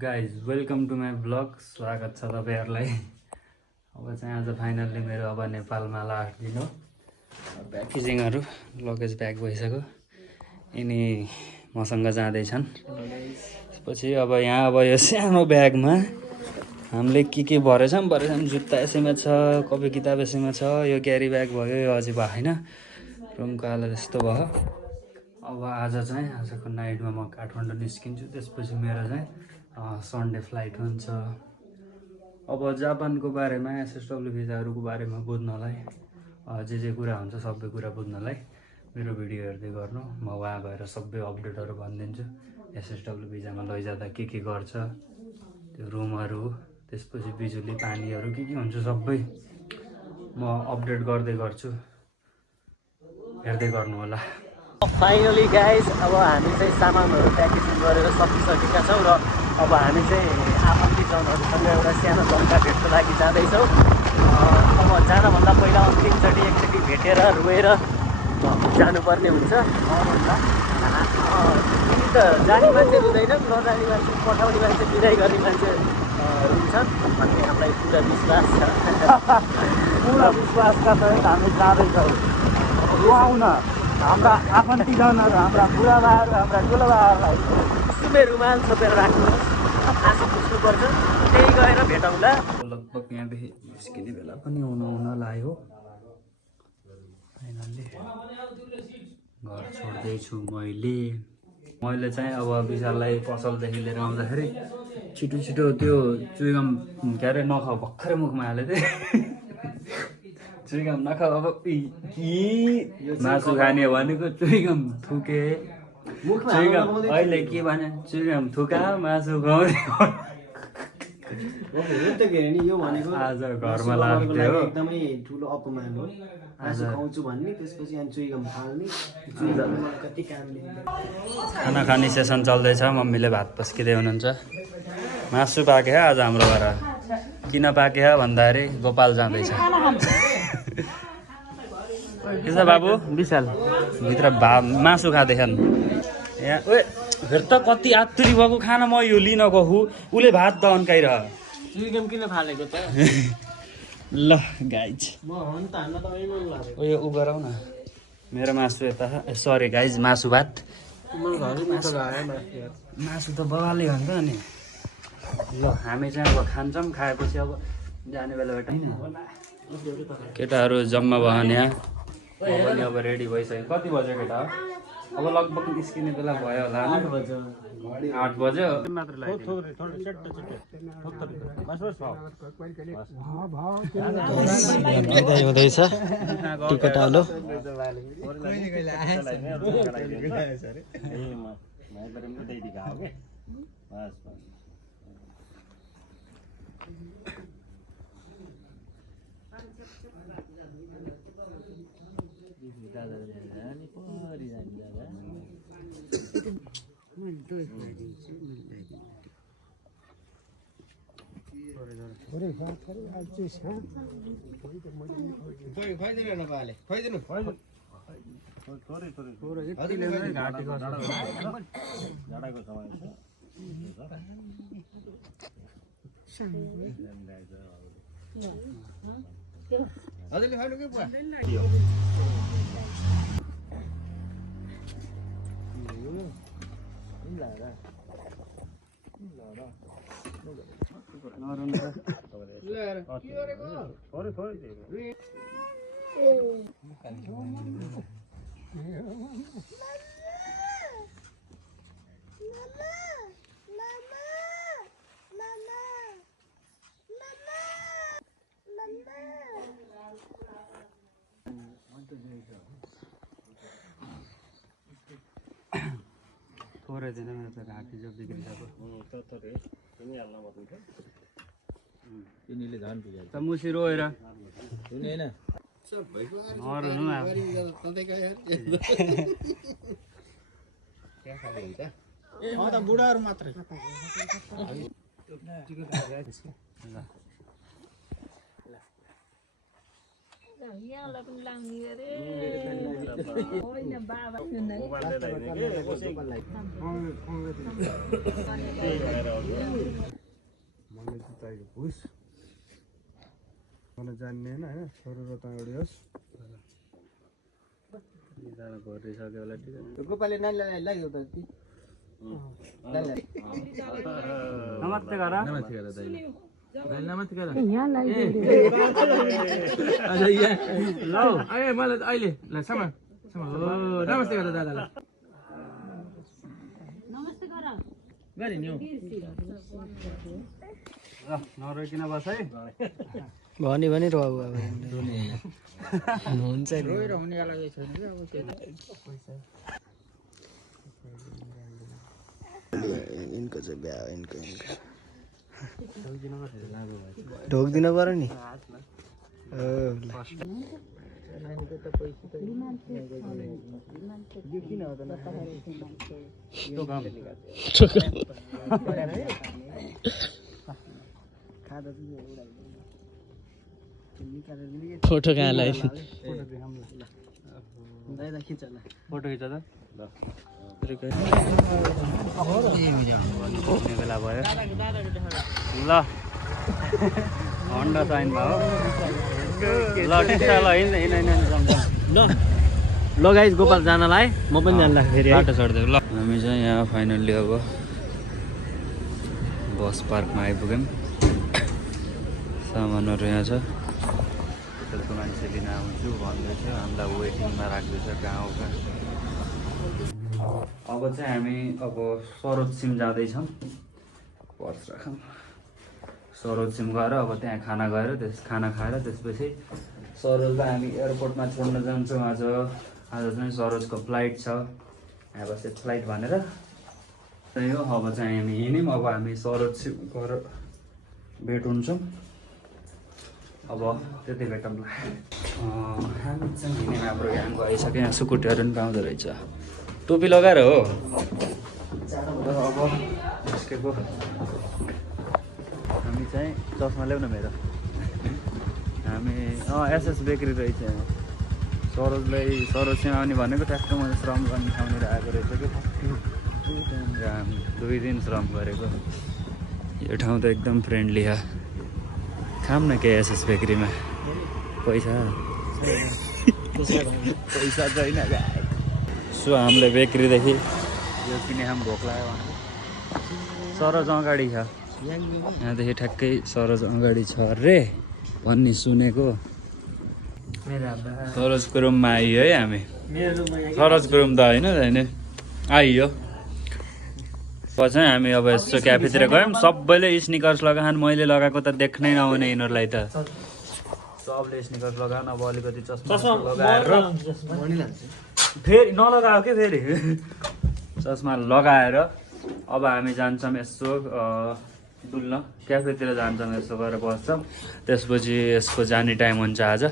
Guys welcome to my blog. स्वागत छ तपाईँहरूलाई। अब चाहिँ आज फाइनल्ली मेरो अब नेपालमा लास्ट दिन हो। प्याकेजिङहरू लगेज प्याक भइसक्यो। यिनी मसँग जाँदैछन्। त्यसपछि अब यहाँ अब यो सानो ब्यागमा हामीले के भरेछौँ जुत्ता यसैमा छ, कपी किताब यसैमा छ, यो क्यारी ब्याग भयो, यो अझै भयो होइन। रुमको हालत यस्तो भयो। अब आजको नाइटमा म काठमाडौँ निस्किन्छु। त्यसपछि मेरो चाहिँ सन्डे फ्लाइट हुन्छ। अब जापानको बारेमा एसएसडब्ल्यू भिजाहरूको बारेमा बुझ्नलाई जे कुरा हुन्छ सबै कुरा बुझ्नलाई मेरो भिडियो हेर्दै गर्नु। म वहाँ गएर सबै अपडेटहरू भनिदिन्छु। एसएसडब्ल्यू भिजामा लैजाँदा के गर्छ, त्यो रुमहरू, त्यसपछि बिजुली पानीहरू के हुन्छ सबै म अपडेट गर्दै गर्छु। हेर्दै गर्नु होला। फाइनली गाइज अब हामी चाहिँ सामानहरू प्याकेजिङ गरेर सकिसकेका छौँ र अब हामी चाहिँ आफन्तजनहरूसँग एउटा सानो लङ्का भेटको लागि जाँदैछौँ। अब जानभन्दा पहिला अन्तिमचोटि एकचोटि भेटेर रोएर जानुपर्ने हुन्छ। त जाने मान्छे हुँदैन, नजाने मान्छे, पठाउने मान्छे, बिदाई गर्ने मान्छे हुन्छन् भन्ने हामीलाई पुरा विश्वास छ। पुरा विश्वासका सहित हामी जाँदैछौँ। आउन हाम्रा आफन्तीजनहरू, हाम्रा बुढाबाहरू, हाम्रा ठुलोबाहरूलाई सुमे रुमाल छोपेर राख्नुहोस्, आँसु पुस्नुपर्छ, त्यही गएर भेटौँला। लगभग यहाँदेखि निस्किने बेला पनि हुन लाग्यो। फाइनल्ली घर छोड्दैछु मैले चाहिँ अब विशाललाई पसलदेखि लिएर आउँदाखेरि छिटो त्यो चुइगम के अरे नखाऊ भर्खरै मुखमा हाले थिएँ। चुइगम नखाऊ, अब मासु खाने भनेको चुइगम थुके। चुइगम अहिले के भने चुइगम थुका मासु खुवाउने। यो भनेको आज घरमा लाग्थ्यो एकदमै ठुलो अपमान हो। मासु खुवाउँछु भन्ने, त्यसपछि अनि चुइगम फाल्ने, कति काम दिन्छ। खाना खाने सेसन चल्दैछ। मम्मीले भात पस्किँदै हुनुहुन्छ। मासु पाके आज हाम्रो घर किन पाके भन्दाखेरि गोपाल जाँदैछ। के छ बाबु? विशाल भित्र मासु खाँदैछन् यहाँ। फेरि त कति आत्तुरी भएको खाना म यो लिन गएको, उसले भात त अन्काइरह। चुइगम किन फालेको त? ल गाइज म हो नि त, हान्न त मन लाग्यो। उयो गरौँ न, मेरो मासु यता। सरी गाइज, मासु भात। मासु त बबाले भन्छ नि। ल हामी चाहिँ अब खान्छौँ। खाएपछि अब जाने बेला भेटौँ। केटाहरू जम्मा भयो यहाँ। पनि अब रेडी भइसक्यो। कति बज्यो केटा? अब लगभग निस्किने बेला भयो होला। 8 बज्यो। हुँदैछ टिकट हालो। थोरै दिन मेरो त घाँटी जो बिग्रिसक्यो। त मुसी रोएर बुढाहरू मात्रै। यहाँलाई पनि लाउने अरे होइन बाबा मलाई चाहिँ चाहिएको भुस मलाई जान्ने होइन सरो र एउटा होस् भरिसक्यो होला ठिक गोपालले नानीलाई लाग्यो त नमस्ते गर नमस्ते गर दादालाई गरे नि नरोकिन बस है भने रह हुन्छ नि इनको चाहिँ बिहा इनको ढोकिदिनु पर्यो नि फोटो कहाँ लगाइ फोटो खिच त बेला भयो ल हन्डा साइन भयो ल टिस्टा ल ल गाइस गोपाल जानलाई म पनि जानला फेरि बाटो छोडिदियो ल हामी चाहिँ यहाँ फाइनल्ली अब बस पार्कमा आइपुग्यौँ सामानहरू यहाँ छ होटलको मान्छे लिन आउँछु भन्दैछ हामीलाई वेटिङमा राख्दैछ गाउँका अब चाहिँ हामी अब सरोज सिम जाँदैछौँ पर्स राखौँ सरोज सिम गएर अब त्यहाँ खाना गएर खाना खाएर त्यसपछि सरोजलाई हामी एयरपोर्टमा छोड्न जान्छौँ आज चाहिँ सरोजको फ्लाइट छ अब चाहिँ फ्लाइट भनेर त्यही हो अब चाहिँ हामी हिँड्यौँ अब हामी सरोज सिम गएर भेट हुन्छौँ अब त्यति भेटौँला हामी चाहिँ हिँड्यौँ हाम्रो यहाँको आइसक्यो यहाँ स्कुटीहरू पनि पाउँदो रहेछ टोपी लगाएर हो अब निस्केको हामी चाहिँ चस्मा ल्याउन मेरो हामी एसएस बेकरी रहेछ सरोजसँग आउने भनेको ट्याक्क मैले श्रम गर्ने ठाउँनिर आएको रहेछ कि हामी 2 दिन श्रम गरेको यो ठाउँ त एकदम फ्रेन्डली हो खाम न के एसएस बेकरीमा पैसा छैन सो हामीले बेकरीदेखि यो किने हामी भोक लाग्यो भने सरोज अगाडि छ यहाँदेखि ठ्याक्कै सरोज अगाडि छ अरे भन्ने सुनेको सरोजको रुममा आइयो है हामी सरोजको रुम त होइन आइयो पछि हामी अब यसो क्याफेतिर गयौँ सबैले स्निकर्स लगाएन मैले लगाएको त देख्नै नहुने यिनीहरूलाई त सबले स्निकर्स लगाएन अब अलिकति चस्मा लगाएर फेरि नलगायो कि फेरि चस्मा लगाएर अब हामी जान्छौँ यसो डुल्न क्याफेतिर जान्छौँ यसो गरेर बस्छौँ त्यसपछि यसको जाने टाइम हुन्छ आज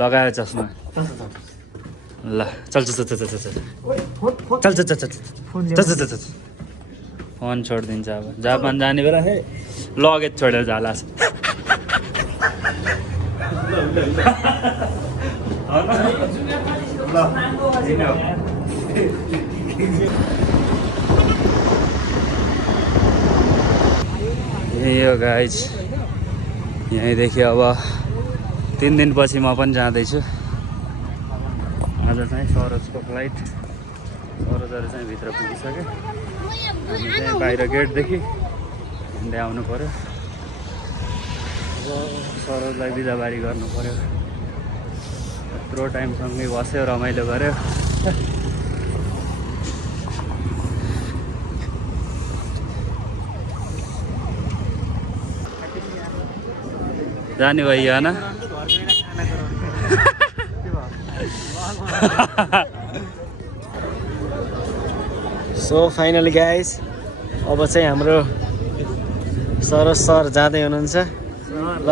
लगायो चस्मा ल चल फोन छोडिदिन्छ अब जापान जाने बेला हे लगेज छोडेर जाला यही हो गाइज यहीँदेखि अब 3 दिनपछि म पनि जाँदैछु आज चाहिँ सरोजको फ्लाइट सरोजहरू चाहिँ भित्र पुगिसक्यो हामी चाहिँ बाहिर गेटदेखि हिँड्दै आउनु पऱ्यो अब सरोजलाई बिदाबारी गर्नु पऱ्यो यत्रो टाइमसँगै बस्यो रमाइलो गऱ्यो जाने भयो होइन सो फाइनली गाइस अब चाहिँ हाम्रो सरोज सर जाँदै हुनुहुन्छ ल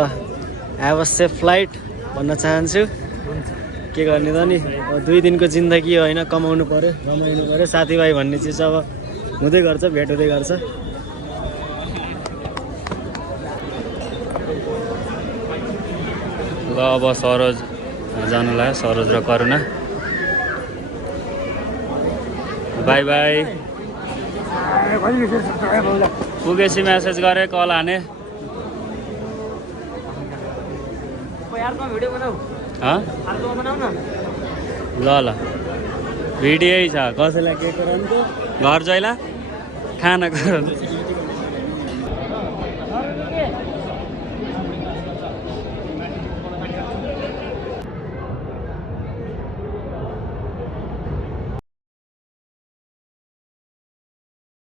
ह्याभ अ सेफ फ्लाइट भन्न चाहन्छु के गर्ने त नि 2 दिनको जिन्दगी हो होइन कमाउनु पऱ्यो रमाइनु पऱ्यो साथीभाइ भन्ने चिज अब हुँदै गर्छ भेट हुँदै गर्छ ल अब सरोज जानु लाग्यो सरोज र करुणा बाई बाई पुगेपछि म्यासेज गरेँ कल हाने अर्को भिडियो बनाऊ हँ अर्को बनाऊ न ल ल भिडियो छ कसैलाई के गराउनु घर जैला खाना गराउनु